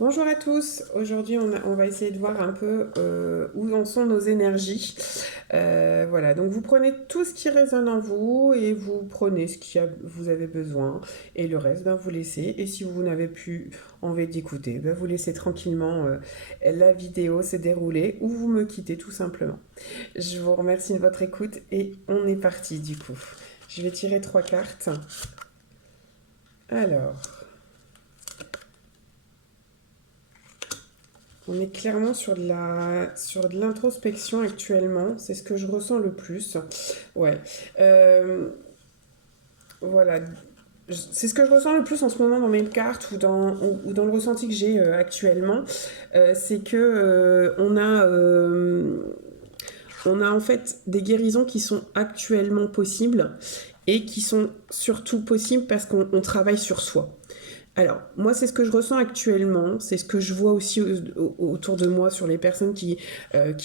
Bonjour à tous, aujourd'hui on va essayer de voir un peu où en sont nos énergies. Voilà, donc vous prenez tout ce qui résonne en vous et vous prenez vous avez besoin et le reste, ben, vous laissez. Et si vous n'avez plus envie d'écouter, ben, vous laissez tranquillement la vidéo se dérouler ou vous me quittez tout simplement. Je vous remercie de votre écoute et on est parti du coup. Je vais tirer 3 cartes. Alors... On est clairement sur de l'introspection actuellement, c'est ce que je ressens le plus. Ouais. Euh, voilà. C'est ce que je ressens le plus en ce moment dans mes cartes ou dans le ressenti que j'ai actuellement. C'est que on a en fait des guérisons qui sont actuellement possibles et qui sont surtout possibles parce qu'on travaille sur soi. Alors, moi, c'est ce que je ressens actuellement, c'est ce que je vois aussi autour de moi sur les personnes qui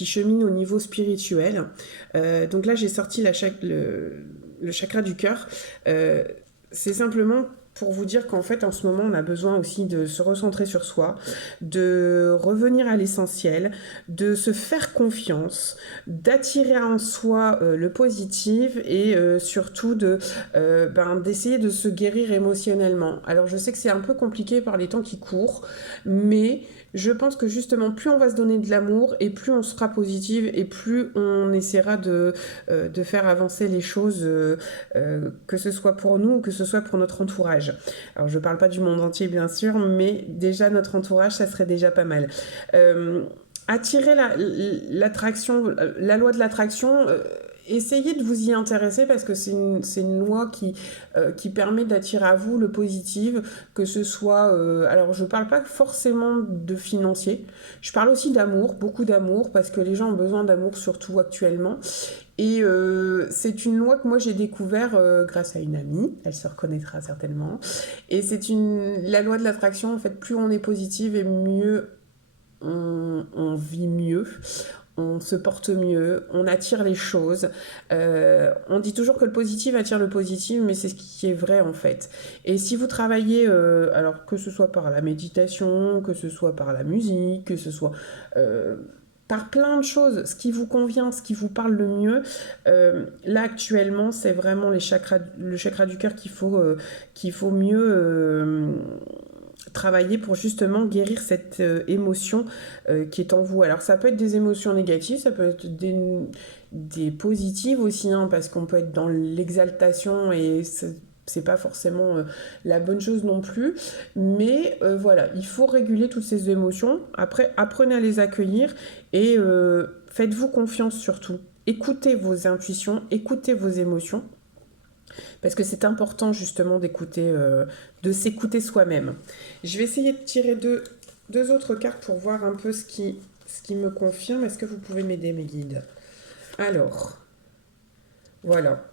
cheminent au niveau spirituel. Donc là, j'ai sorti le chakra du cœur. Euh, c'est simplement pour vous dire qu'en fait, en ce moment, on a besoin aussi de se recentrer sur soi, de revenir à l'essentiel, de se faire confiance, d'attirer en soi le positif et surtout d'essayer de se guérir émotionnellement. Alors, je sais que c'est un peu compliqué par les temps qui courent, mais je pense que justement, plus on va se donner de l'amour et plus on sera positive et plus on essaiera de faire avancer les choses, que ce soit pour nous ou que ce soit pour notre entourage. Alors, je ne parle pas du monde entier, bien sûr, mais déjà notre entourage, ça serait déjà pas mal. Euh, Attirer l'attraction, la loi de l'attraction, essayez de vous y intéresser parce que c'est une loi qui permet d'attirer à vous le positif, que ce soit... alors je parle pas forcément de financier, je parle aussi d'amour, beaucoup d'amour, parce que les gens ont besoin d'amour surtout actuellement. Et c'est une loi que moi j'ai découvert grâce à une amie, elle se reconnaîtra certainement. Et la loi de l'attraction, en fait, plus on est positive et mieux on vit mieux, on se porte mieux, on attire les choses. On dit toujours que le positif attire le positif, mais c'est ce qui est vrai en fait. Et si vous travaillez, alors que ce soit par la méditation, que ce soit par la musique, que ce soit par plein de choses, ce qui vous convient, ce qui vous parle le mieux, là actuellement c'est vraiment le chakra du cœur qu'il faut mieux travailler pour justement guérir cette émotion qui est en vous. Alors ça peut être des émotions négatives, ça peut être des positives aussi, hein, parce qu'on peut être dans l'exaltation et c'est pas forcément la bonne chose non plus. Mais voilà, il faut réguler toutes ces émotions. Après, apprenez à les accueillir et faites-vous confiance surtout. Écoutez vos intuitions, écoutez vos émotions parce que c'est important justement de s'écouter soi-même. Je vais essayer de tirer deux autres cartes pour voir un peu ce qui me confirme. Est-ce que vous pouvez m'aider, mes guides? Alors, voilà.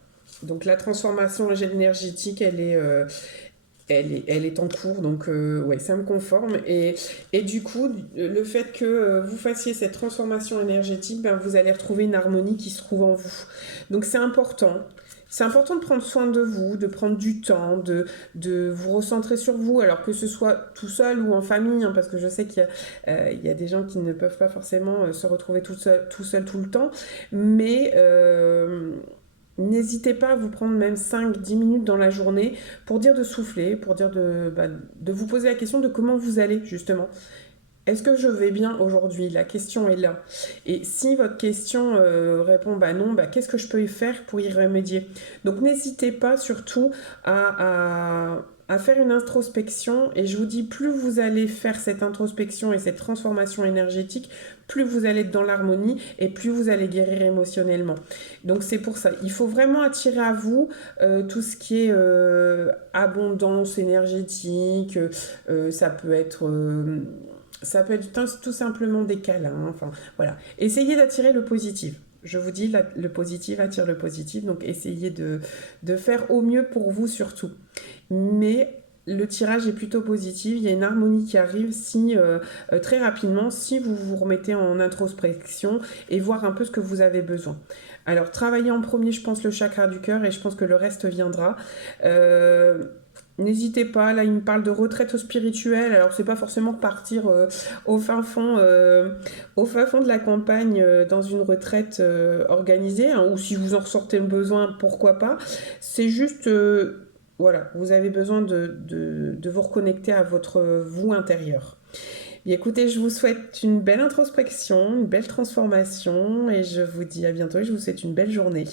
Donc la transformation énergétique, elle est en cours, donc ouais, ça me conforme. Et du coup, le fait que vous fassiez cette transformation énergétique, ben, vous allez retrouver une harmonie qui se trouve en vous. Donc c'est important. C'est important de prendre soin de vous, de prendre du temps, de vous recentrer sur vous, alors que ce soit tout seul ou en famille, hein, parce que je sais il y a des gens qui ne peuvent pas forcément se retrouver tout seul tout le temps, mais n'hésitez pas à vous prendre même 5-10 minutes dans la journée pour dire de souffler, pour dire de vous poser la question de comment vous allez justement. Est-ce que je vais bien aujourd'hui? La question est là. Et si votre question répond bah non, bah qu'est-ce que je peux y faire pour y remédier? Donc n'hésitez pas surtout à faire une introspection. Et je vous dis, plus vous allez faire cette introspection et cette transformation énergétique, plus vous allez être dans l'harmonie et plus vous allez guérir émotionnellement. Donc c'est pour ça. Il faut vraiment attirer à vous tout ce qui est abondance énergétique. Ça peut être... ça peut être tout simplement des câlins, enfin voilà. Essayez d'attirer le positif. Je vous dis, le positif attire le positif, donc essayez de faire au mieux pour vous surtout. Mais le tirage est plutôt positif, il y a une harmonie qui arrive si très rapidement si vous vous remettez en introspection et voir un peu ce que vous avez besoin. Alors travaillez en premier, je pense, le chakra du cœur et je pense que le reste viendra. N'hésitez pas, là il me parle de retraite spirituelle, alors c'est pas forcément partir au fin fond, au fin fond de la campagne dans une retraite organisée, hein, ou si vous en ressortez le besoin, pourquoi pas. C'est juste, voilà, vous avez besoin de vous reconnecter à votre vous intérieur. Bien, écoutez, je vous souhaite une belle introspection, une belle transformation, et je vous dis à bientôt et je vous souhaite une belle journée.